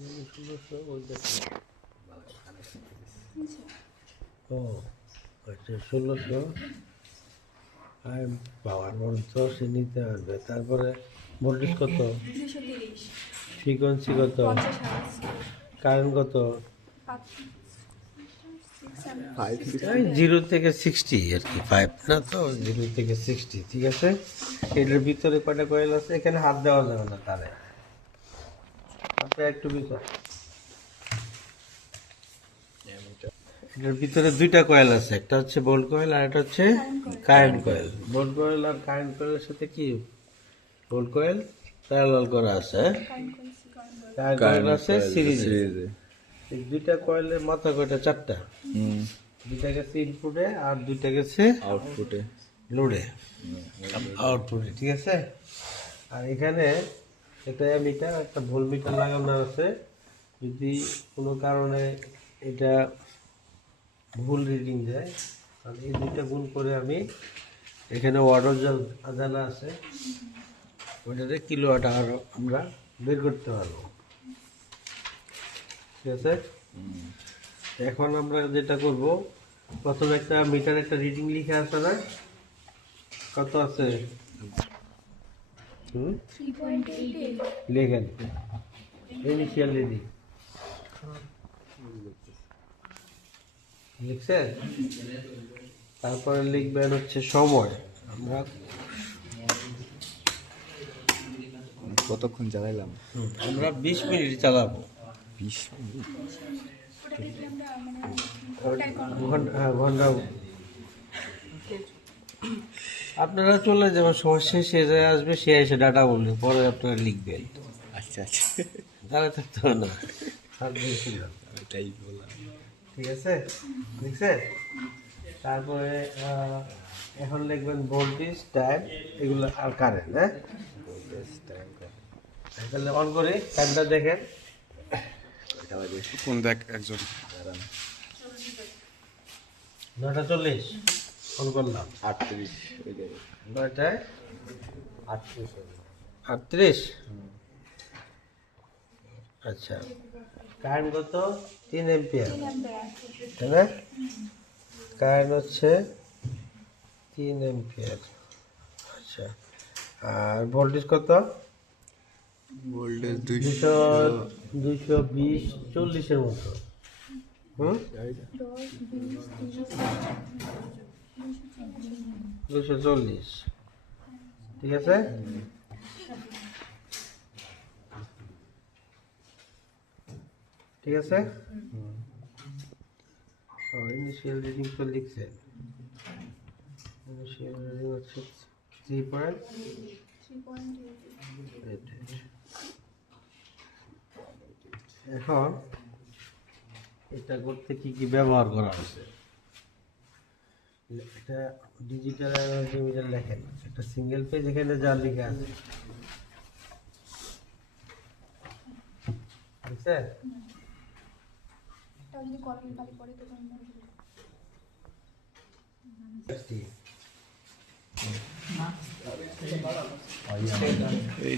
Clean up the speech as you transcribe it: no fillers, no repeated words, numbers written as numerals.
1600 ওই দেখো। ও আচ্ছা 1600 আর পাওয়ার 10 নিতে হবে। তারপরে ভোল্টেজ কত, 230 ফ্রিকোয়েন্সি কত, 50 হার্জ কারেন্ট কত? 5 0 থেকে 60 আর কি, 5 না তো, 0 থেকে 60। ঠিক আছে, এটার ভিতরে কয়টা কয়েল আছে? এখানে হাত দেওয়া যাবে না তারে, আপনি একটু ভিতর। এটার ভিতরে দুইটা কয়েল আছে, একটা হচ্ছে বোল্ট কয়েল আর একটা হচ্ছে কারেন্ট কয়েল। বোল্ট কয়েল আর কারেন্ট কয়েলের সাথে কি বোল্ট কয়েল প্যারালাল করা আছে, কারেন্ট কয়েল আছে সিরিজে। এই দুইটা কয়েলের মাথা কয়টা? 4টা। দুইটা গেছে ইনপুটে আর দুইটা গেছে আউটপুটে, লোডে, আউটপুটে। ঠিক আছে, আর এখানে একটা মিটার, একটা ভোল্ট মিটার লাগানো আছে। যদি কোনো কারণে এটা ভুল রিডিং যায়, তাহলে এই দুইটা গুণ করে আমি এখানে ওয়াটার জানা আছে, ওইটাতে কিলোওয়াট আওয়ার আমরা বের করতে পারবো। ঠিক আছে, এখন আমরা যেটা করব, প্রথমে একটা মিটার একটা রিডিং লিখে আছে না, কত আছে? 3.8 লেখেন ইনিশিয়াল রিডিং লিখছেন। তারপরে লিখবেন হচ্ছে সময়। আমরা কতক্ষণ চালাইলাম? আমরা 20 মিনিট চালাবো। 20 মিনিট। ঘন্টা আপনারা চলে যাবেন, সময় শেষ হয়ে যায়, আসবে সে এসে ডাটা বলবে, পরে আপনারা লিখবেন। আচ্ছা আচ্ছা, দাঁড়া থাকতে হবে না, আর বেশি না। এটাই বললাম। ঠিক আছে, লিখছে। তারপরে এখন লিখবেন ভোল্টেজ, টাইম, এগুলো আর কারেন্ট। হ্যাঁ, তাহলে অন করে টাইমটা দেখেন। কোন দেখ একজন 9:40 অন করলাম। 38 ওই জায়গায়। 9টায় 38 38। আচ্ছা, কারেন্ট কত? 3 অ্যাম্পিয়ার, তাই না? কারেন্ট হচ্ছে 3 অ্যাম্পিয়ার। আচ্ছা, আর ভোল্টেজ কত? ভোল্টেজ 220 40-এর মতো। 240। ঠিক আছে, ঠিক আছে। ইনিশিয়াল রিডিং তো লিখছেন, ইনিশিয়াল রিডিং হচ্ছে 3.88। এখন এটা করতে কি কি ব্যবহার করা হয়েছে? এটা ডিজিটাল এনার্জি মিটার লেখেন, একটা সিঙ্গেল পেজ, এখানে যা লেখা আছে বুঝছে? যদি কলম খালি পড়ে তো এই